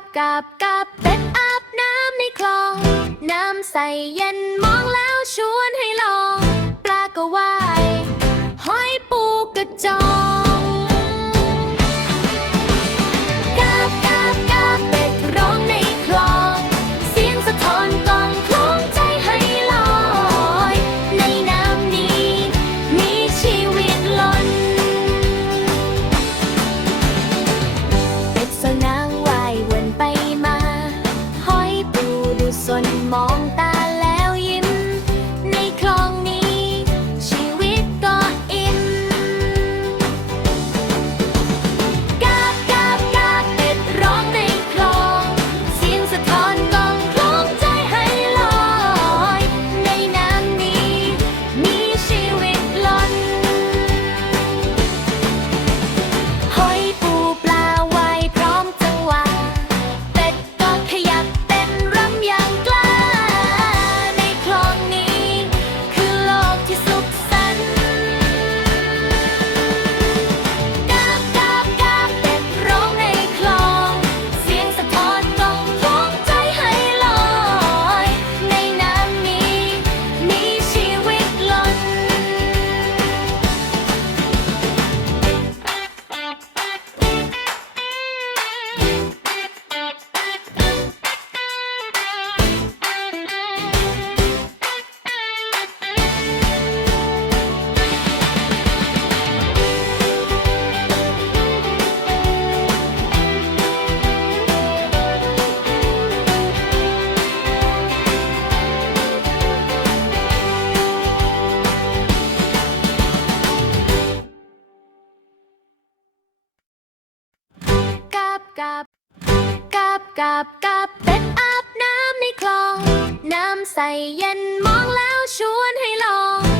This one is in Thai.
บกับกับเป็ดอาบน้ำในคลอง น้ำใสเย็นมองแล้วชวนให้ลอง กับกับกับกับเป็ดอาบน้ำในคลอง น้ำใสเย็นมองแล้วชวนให้ลอง